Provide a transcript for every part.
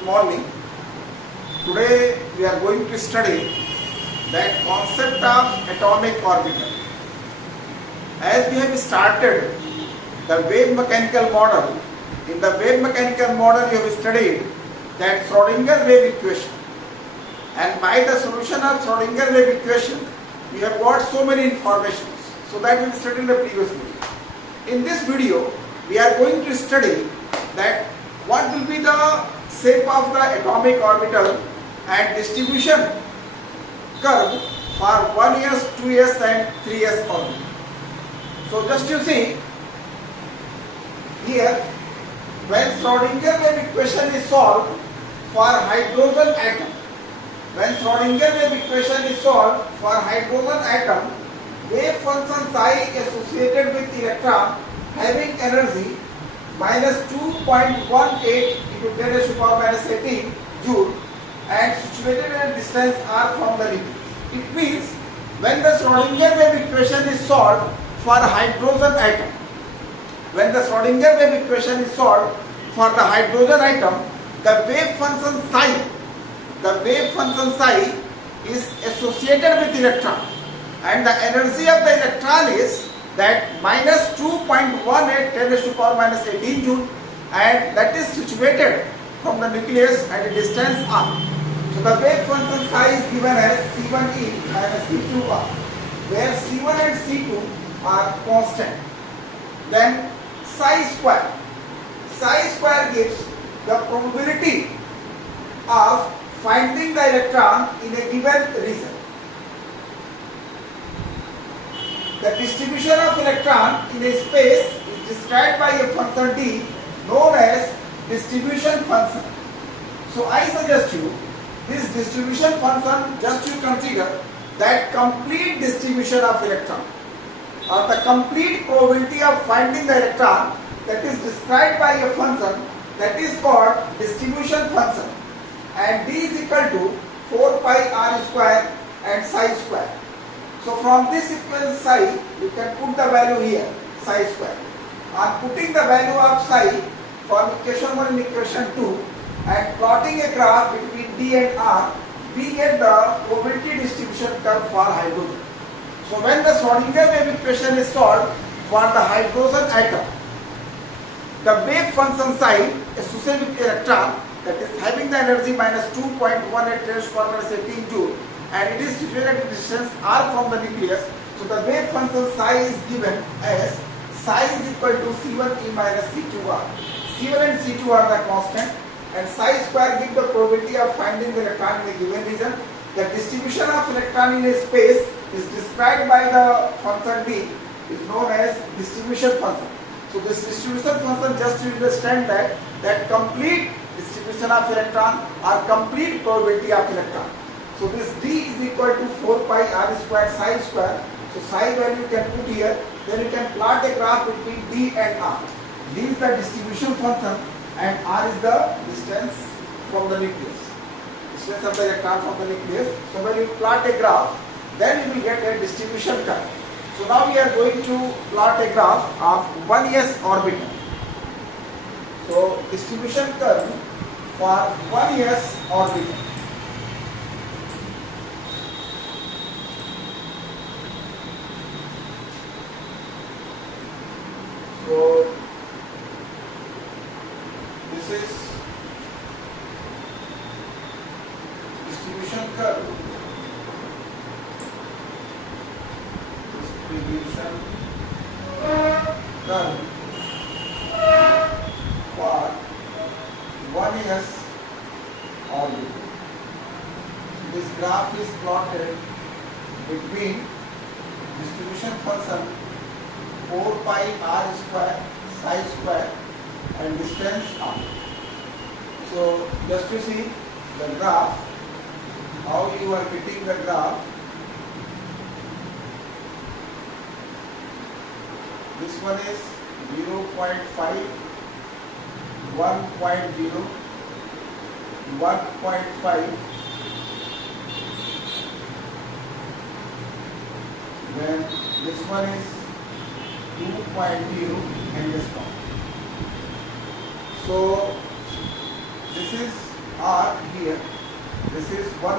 Good morning. Today we are going to study that concept of atomic orbital. As we have started the wave mechanical model, in the wave mechanical model you have studied that Schrodinger wave equation, and by the solution of Schrodinger wave equation we have got so many informations. So that we studied in the previous video. In this video we are going to study that what will be the shape of the atomic orbital and distribution curve for 1s, 2s and 3s orbital. So just you see here, when Schrodinger wave equation is solved for hydrogen atom, wave function psi associated with electron having energy minus 2.18 into 10 raised to power minus 18 joule and situated at a distance r from the nucleus. It means when the Schrodinger wave equation is solved for hydrogen atom, the wave function psi is associated with electron, and the energy of the electron is that minus 2.18 10 raised to power minus 18 joule, and that is situated from the nucleus at a distance r. So the wave function psi is given as C1e minus C2r, where C1 and C2 are constant. Then psi square gives the probability of finding the electron in a given region. The distribution of electron in a space is described by a function d known as distribution function. So I suggest you this distribution function, just you consider that complete distribution of electron or the complete probability of finding the electron, that is described by a function that is called distribution function, and d is equal to 4 pi r square and psi square. So from this equation psi, you can put the value here, psi square. On putting the value of psi from equation 1 and equation 2 and plotting a graph between d and r, we get the probability distribution curve for hydrogen. So when the Schrodinger wave equation is solved for the hydrogen atom, the wave function psi associated with electron, that is having the energy minus 2.18 raised to power minus 18 joule, and it is situated at a distance r from the nucleus. So the wave function psi is given as psi is equal to C1e minus C2r. C1 and C2 are the constant, and psi square gives the probability of finding the electron in a given region. The distribution of electron in a space is described by the function d, is known as distribution function. So this distribution function, just to understand that complete distribution of electron or complete probability of electron. So this d is equal to 4 pi r square psi square. So psi value you can put here. Then you can plot a graph between d and r. D is the distribution function and r is the distance from the nucleus. Distance of the electron from the nucleus. So when you plot a graph, then you will get a distribution curve. So now we are going to plot a graph of 1s orbital. So distribution curve for 1s orbital. So this is distribution curve. Distribution curve for 1s orbital. This graph is plotted between distribution function 4 pi r square psi square and distance r. So just to see the graph, how you are getting the graph. This one is 0.5, 1.0, 1.5, then this one is 2.0 and this one. So this is are here. This is 1.0.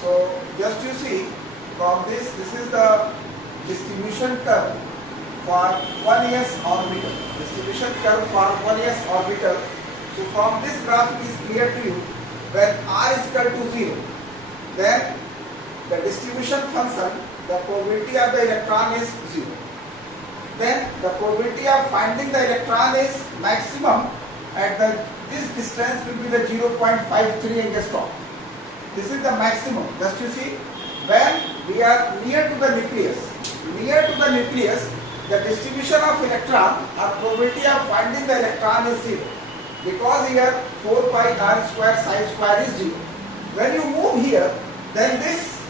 So just you see from this is the distribution curve for 1s orbital. Distribution curve for 1s orbital. So from this graph it is clear to you, when r is equal to 0, then the distribution function, the probability of the electron is 0. Then the probability of finding the electron is maximum at this distance will be the 0.53 angstrom. This is the maximum. Just you see, when we are near to the nucleus, the distribution of electron or probability of finding the electron is 0, because here 4 pi r square psi square is 0. When you move here, then this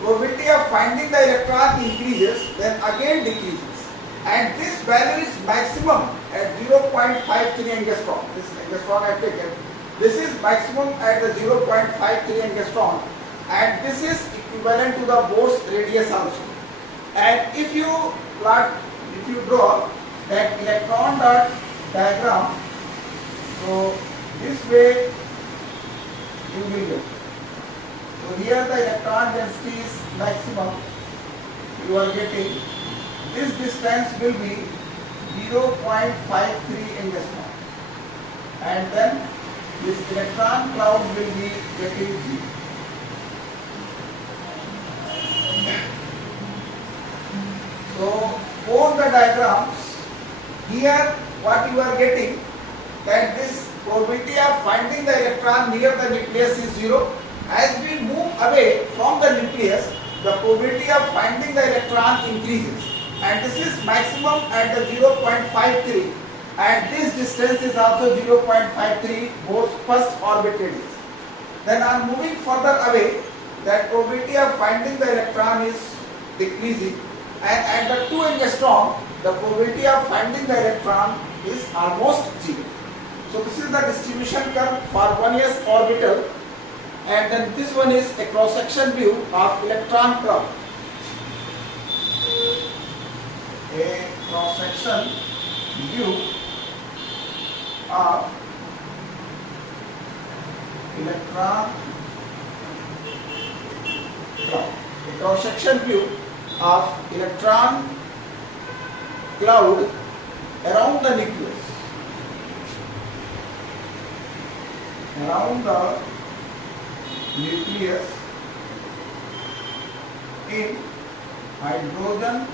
probability of finding the electron increases, then again decreases, and this value is maximum at 0.53 angstrom. This angstrom I have taken. This is maximum at the 0.53 angstrom, and this is equivalent to the Bohr's radius also. And if you draw that electron dot diagram, so this way you will get. So here the electron density is maximum. You are getting this distance will be 0.53 angstrom, and then this electron cloud will be getting 0. So for the diagrams, here what you are getting, that this probability of finding the electron near the nucleus is 0. As we move away from the nucleus, the probability of finding the electron increases, and this is maximum at the 0.53, and this distance is also 0.53 Bohr's first orbit radius. Then on moving further away, that probability of finding the electron is decreasing, and at the 2 angstrom, the probability of finding the electron is almost 0. So this is the distribution curve for 1s orbital, and then this one is a cross-section view of electron cloud. A cross-section view of electron cloud. A cross-section view of electron cloud around the nucleus. Around the nucleus in hydrogen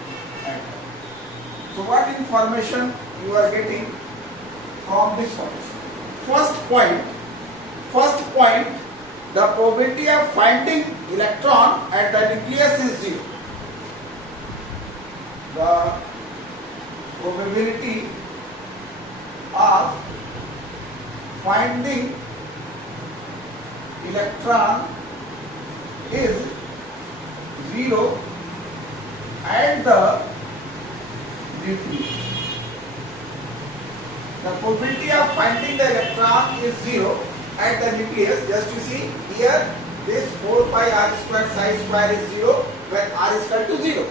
atom. So what information you are getting from this one? First point, the probability of finding electron at the nucleus is 0. The probability of finding electron is 0 at the nucleus. The probability of finding the electron is 0 at the nucleus. Just you see here, this 4 pi r square psi square is 0 when r is equal to 0.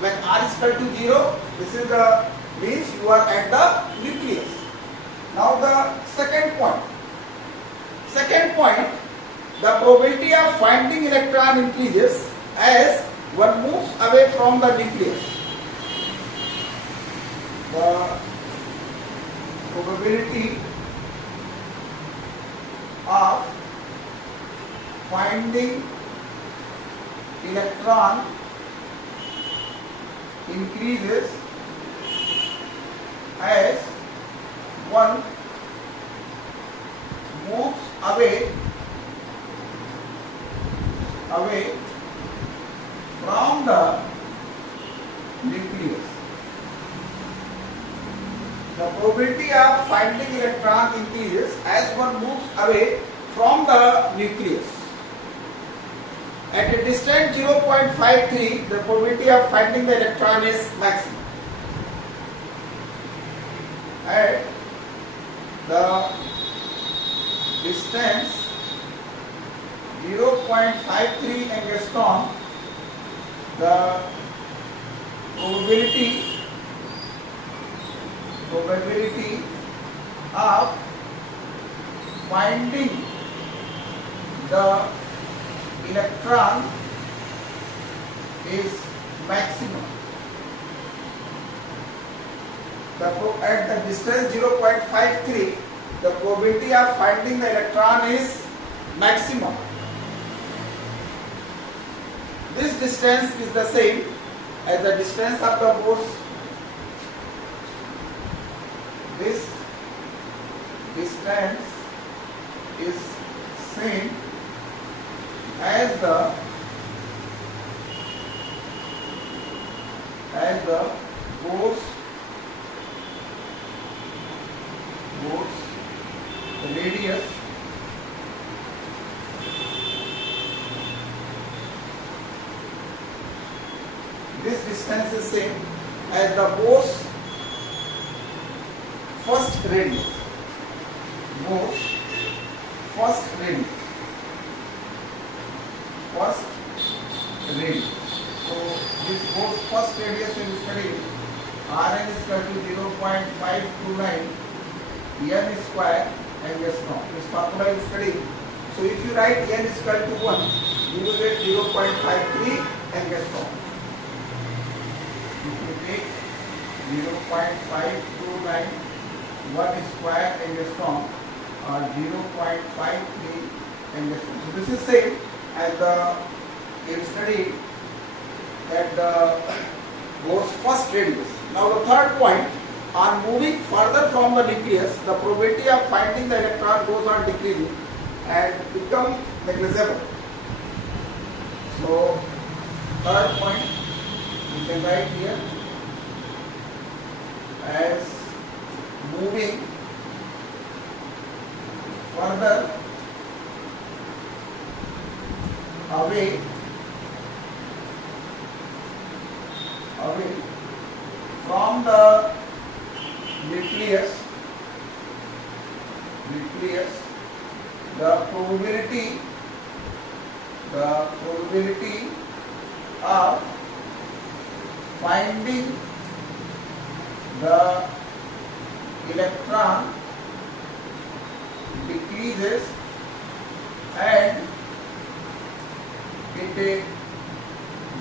When r is equal to 0, this is the means you are at the nucleus. Now the second point. The probability of finding electron increases as one moves away from the nucleus. The probability of finding electron increases as one moves away from the nucleus. The probability of finding electron increases as one moves away from the nucleus. At a distance 0.53, the probability of finding the electron is maximum. At the distance 0.53 angstrom, the probability of finding the electron is maximum. At the distance 0.53, the probability of finding the electron is maximum. This distance is the same as the distance of the Bose. This distance is same as the Bose radius this distance is same as the Bose first radius. Bose first radius. So this Bose first radius we will study. Rn is equal to 0.529 n square angstrom. This formula is study. So if you write n is equal to 1, you will get 0.53 angstrom. If you take 0.529 1 square angstrom or 0.53 angstrom. So this is same as the we studied that the Bose first radius. Now the third point, on moving further from the nucleus, the probability of finding the electron goes on decreasing and become negligible. So third point you can write here as moving further away from the nucleus, the probability of finding the electron decreases and it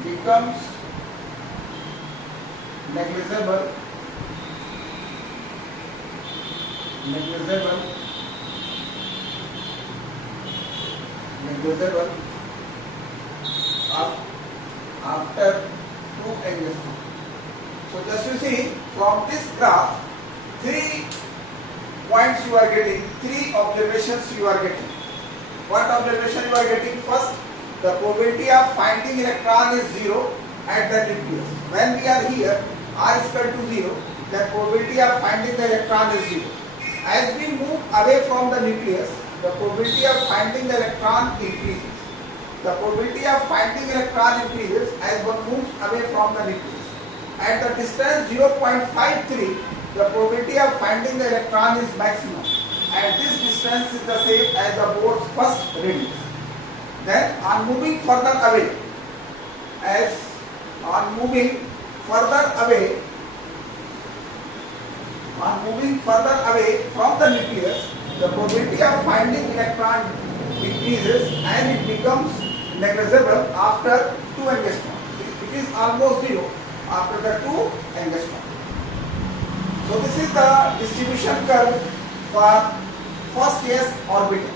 becomes negligible after 2 angstrom. So just you see from this graph, 3 points you are getting, 3 observations you are getting. What observation you are getting? First, the probability of finding electron is 0 at the nucleus. When we are here, r is equal to 0, the probability of finding the electron is 0. As we move away from the nucleus, the probability of finding the electron increases. The probability of finding electron increases as one moves away from the nucleus. At the distance 0.53, the probability of finding the electron is maximum, and this distance is the same as the Bose first radius. Then on moving further away from the nucleus, the probability of finding electron decreases and it becomes negligible after 2 angstrom. It is almost 0 after the 2 angstrom. So this is the distribution curve for first s orbital.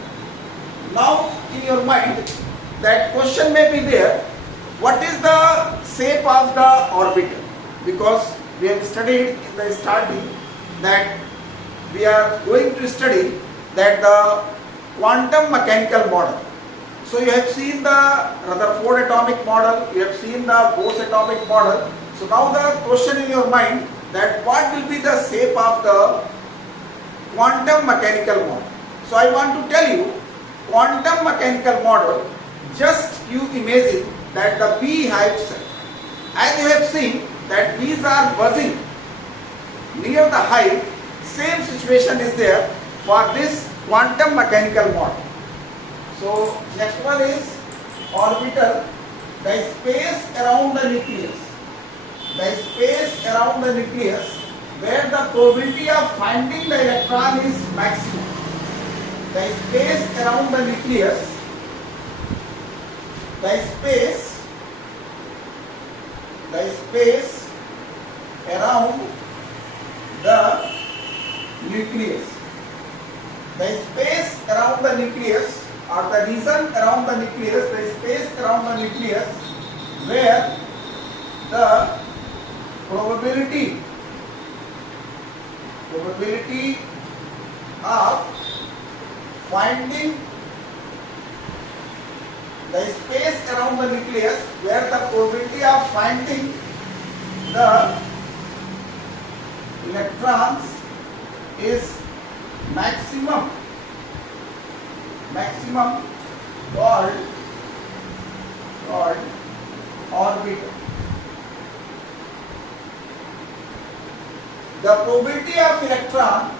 Now in your mind that question may be there, what is the shape of the orbital? Because we have studied in the starting that we are going to study that the quantum mechanical model. So you have seen the Rutherford atomic model, you have seen the Bose atomic model. So now the question in your mind that what will be the shape of the quantum mechanical model. So I want to tell you, quantum mechanical model, just you imagine that the beehive cell. As you have seen that bees are buzzing near the hive, same situation is there for this quantum mechanical model. So next one is orbital, the space around the nucleus. The space around the nucleus where the probability of finding the electron is maximum. the space around the nucleus, the space around the nucleus, the space around the nucleus, or the region around the nucleus, the space around the nucleus where the probability of finding the space around the nucleus where the probability of finding the electrons is maximum called orbital. The probability of electrons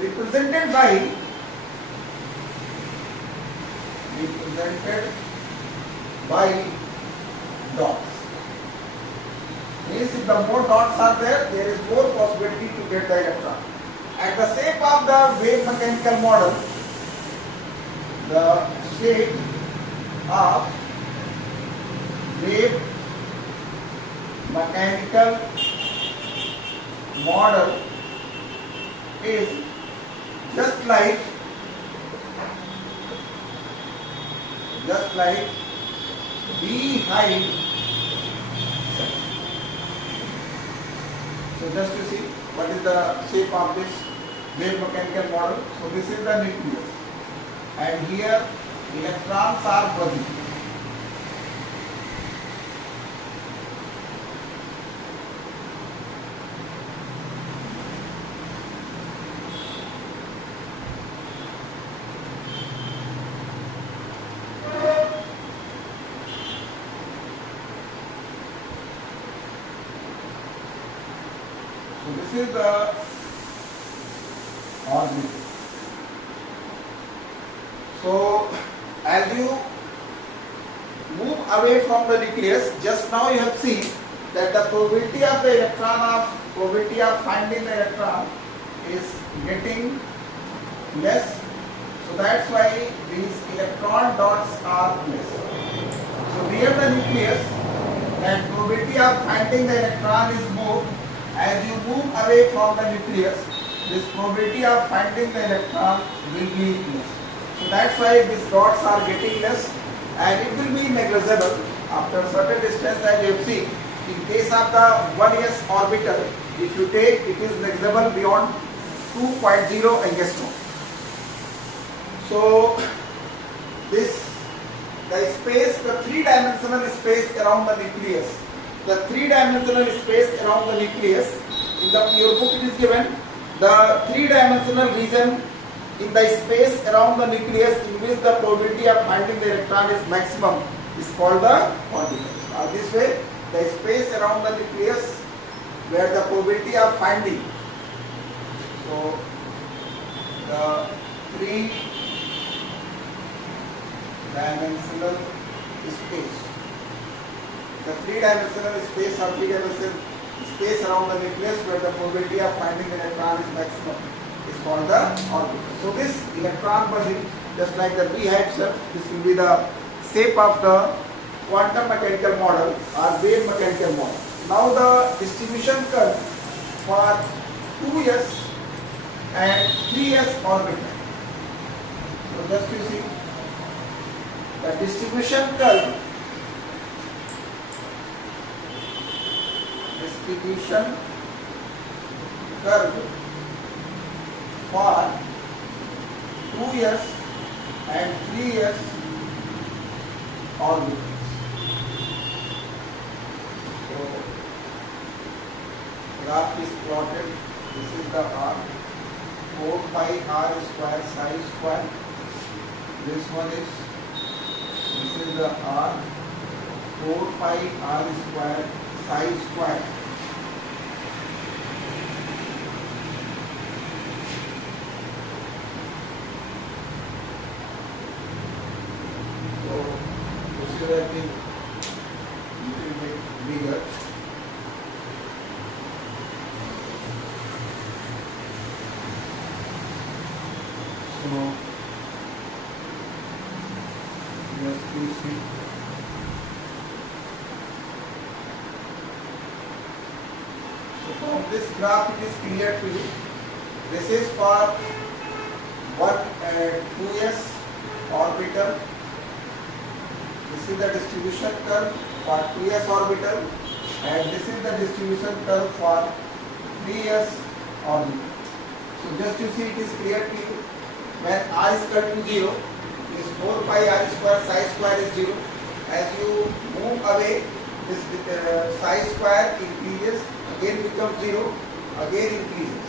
represented by dots. Means if the more dots are there is more possibility to get the electron. At the shape of the wave mechanical model, the shape of wave mechanical model is just like beehive. So just to see what is the shape of this wave mechanical model. So this is the nucleus, and here electrons are buzzing. So this is the orbit. So as you move away from the nucleus, just now you have seen that the probability of finding the electron is getting less. So that's why these electron dots are less. So near the nucleus, that probability of finding the electron is more. As you move away from the nucleus, this probability of finding the electron will be less. So that's why these dots are getting less, and it will be negligible after a certain distance. As you have seen, in case of the 1s orbital, if you take, it is negligible beyond 2.0 angstrom. So the three-dimensional space around the nucleus. The three-dimensional space around the nucleus, in your book it is given, the three-dimensional region in the space around the nucleus in which the probability of finding the electron is maximum is called the orbital. This way, the space around the nucleus where the probability of finding, so the three-dimensional space. The three-dimensional space or three-dimensional space around the nucleus where the probability of finding the electron is maximum is called the orbital. So this electron buzzing, just like the beehive cell, this will be the shape of the quantum mechanical model or wave mechanical model. Now the distribution curve for 2s and 3s orbital. So just you see the distribution curve for 2s and 3s orbitals. So graph is plotted. This is the r 4 pi r square psi square. This is the r 4 pi r square psi square. So this is, I think, little bit So just to see. So from this graph it is clear to you. This is for 1 and 2s orbital. This is the distribution curve for 2s orbital, and this is the distribution curve for 3s orbital. So just to see it is clear to you. When r is equal to 0, is 4 pi r square psi square is 0. As you move away, this psi square increases, again becomes 0, again increases,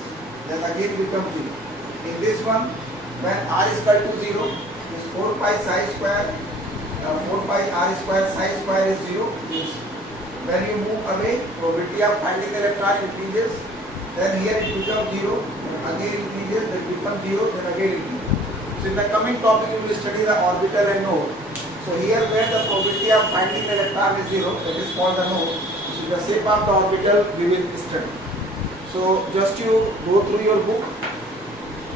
then again becomes 0. In this one, when r is equal to 0, is 4 pi psi square, 4 pi r square psi square is 0. When you move away, probability of finding the electron increases, then here it becomes 0, then again increases, then becomes 0, then again increases. So in the coming topic you will study the orbital and node. So here where the probability of finding the electron is 0, that is called the node. So the shape of the orbital we will study. So just you go through your book,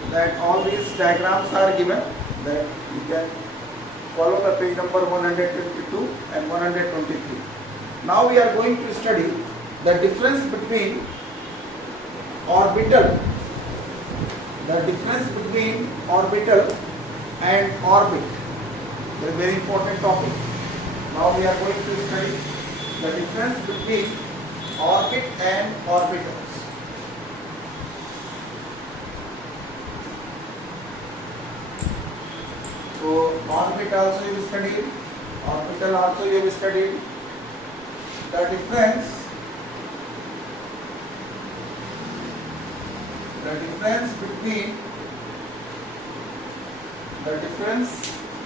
that all these diagrams are given, that you can follow the page number 122 and 123. Now we are going to study the difference between orbital, and orbit. That is a very important topic. Now we are going to study the difference between orbit and orbitals. So orbit also you studied, orbital also you have studied. The difference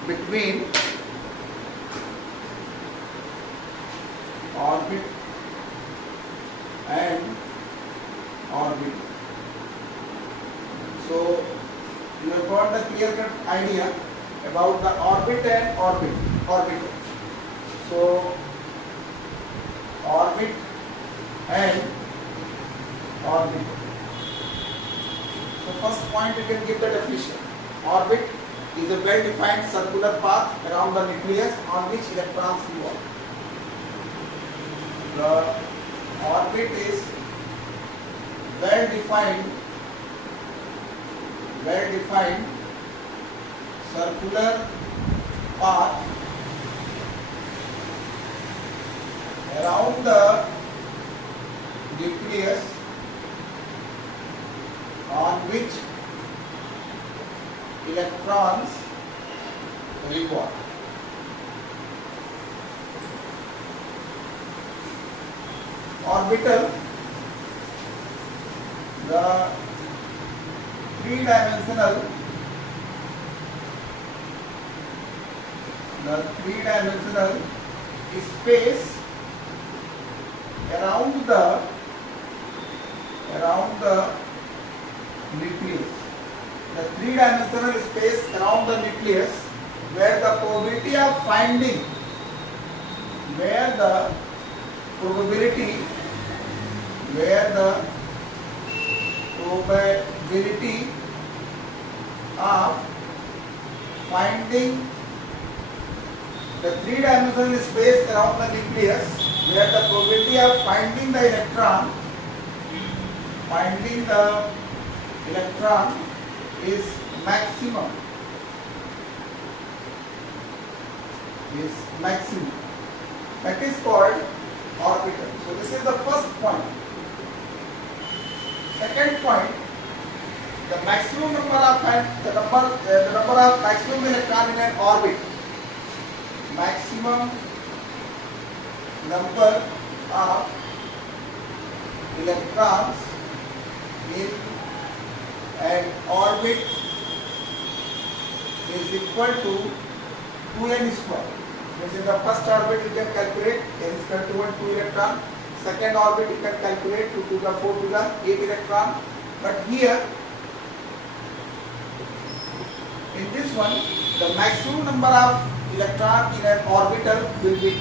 between orbit and orbit. So you have got the clear-cut idea about the orbit and orbital. So orbit and orbital. So first point you can give the definition. Orbit is a well-defined circular path around the nucleus on which electrons revolve. The orbit is well-defined circular path around the nucleus on which electrons revolve. Orbital, the three-dimensional space around the nucleus. The three-dimensional space around the nucleus where the probability of finding the three-dimensional space around the nucleus where the probability of finding the electron is maximum. That is called orbital. So this is the first point. Second point, the maximum number of maximum electron in an orbit. Maximum number of electrons in an orbit is equal to 2n square. This is the first orbit you can calculate, n is equal to 1, 2 electron. Second orbit you can calculate 2 to the 4 to the 8 electron. But here, in this one, the maximum number of electron in an orbital will be 2.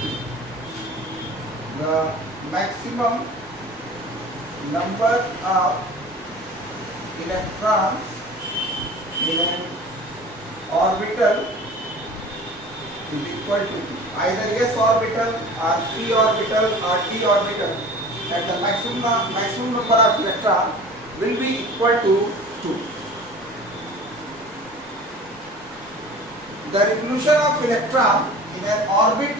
The maximum number of electrons in an orbital is equal to either s orbital or p orbital or d orbital, and the maximum number of electron will be equal to 2. The revolution of electron in an orbit,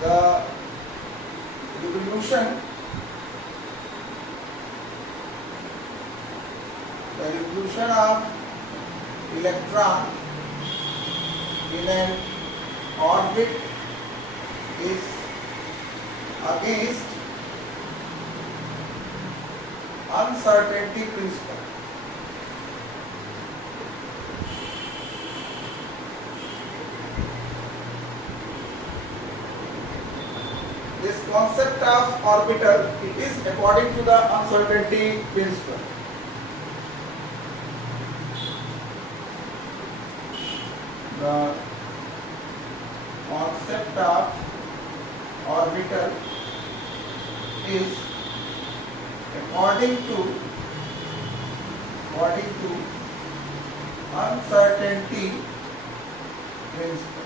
the revolution of electron in an orbit is against uncertainty principle. This concept of orbital, it is according to the uncertainty principle. The concept of orbital is according to uncertainty principle.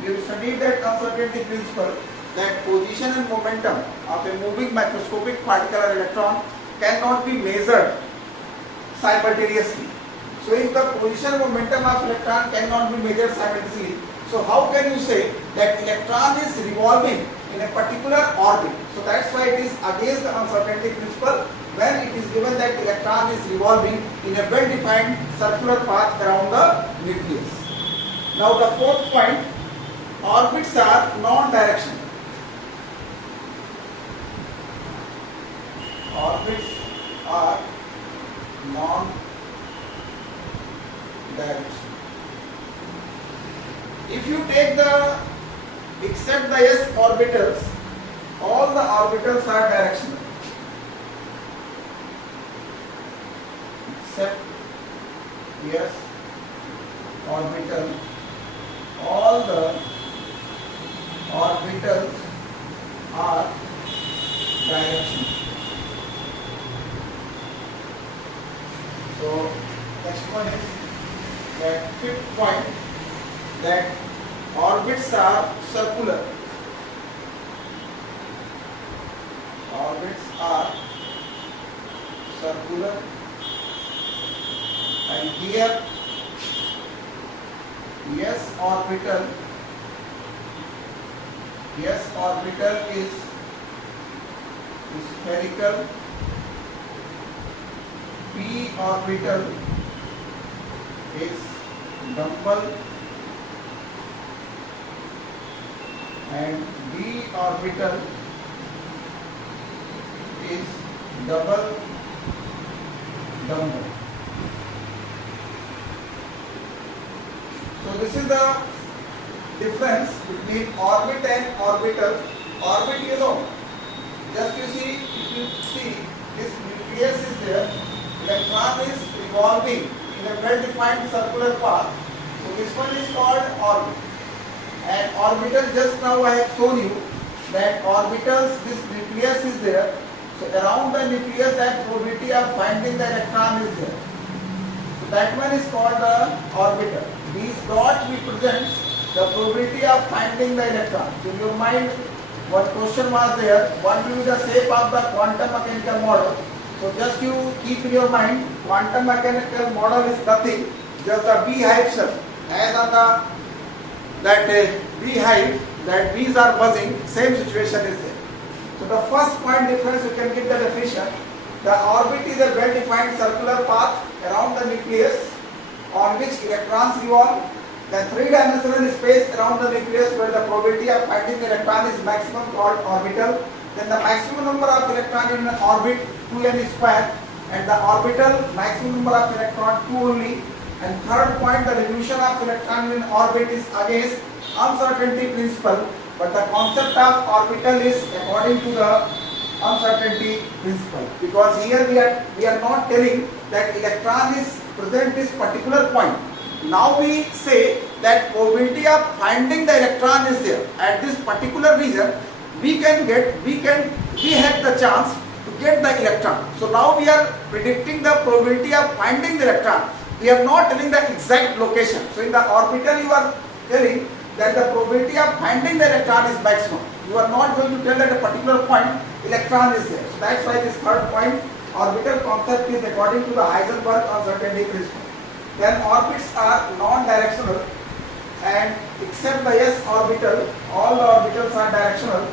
We have studied that uncertainty principle, that position and momentum of a moving macroscopic particle or electron cannot be measured simultaneously. So if the position and momentum of electron cannot be measured simultaneously, so how can you say that electron is revolving in a particular orbit? So that's why it is against the uncertainty principle when it is given that electron is revolving in a well-defined circular path around the nucleus. Now the fourth point, orbits are non-directional. Orbits are non-directional. If you take except the s orbitals, all the orbitals are directional. Except s orbital, all the orbitals are directional. So next one is that fifth point, that orbits are circular. Orbits are circular, and here s orbital is spherical, p orbital is dumbbell, and d orbital is double dumbbell. So this is the difference between orbit and orbital. Orbit, you know, just you see, if you see this nucleus is there, electron is revolving in a well-defined circular path. So this one is called orbit. And orbital, just now I have shown you that orbitals, this nucleus is there. So around the nucleus, that probability of finding the electron is there. So that one is called the orbital. These dots represent the probability of finding the electron. So in your mind, what question was there? What will be the shape of the quantum mechanical model? So just you keep in your mind, quantum mechanical model is nothing, just the beehive cell. As on that beehive, that bees are buzzing, same situation is there. So the first point difference, you can give the definition. The orbit is a well-defined circular path around the nucleus on which electrons revolve. The three-dimensional space around the nucleus where the probability of finding the electron is maximum, called orbital. Then the maximum number of electrons in an orbit, 2n square, and the orbital maximum number of electrons, 2 only. And third point, the revolution of electron in orbit is against uncertainty principle, but the concept of orbital is according to the uncertainty principle, because here we are not telling that electron is present this particular point. Now we say that probability of finding the electron is there at this particular region. We have the chance to get the electron. So now we are predicting the probability of finding the electron. We are not telling the exact location. So in the orbital you are telling that the probability of finding the electron is maximum. You are not going to tell that a particular point electron is there. So that's why this third point orbital concept is according to the Heisenberg uncertainty principle. Then orbits are non-directional, and except the s orbital, all the orbitals are directional.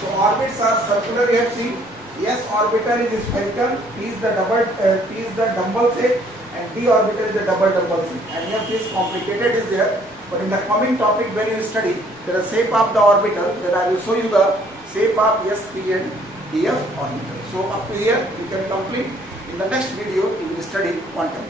So orbits are circular. You have seen s orbital is spherical, p is the dumbbell shape, and d orbital is the double shape. And here this complicated is there. But in the coming topic when you study the shape of the orbital, then I will show you the shape of s, p and df orbital. So up to here you can complete. In the next video you will study quantum.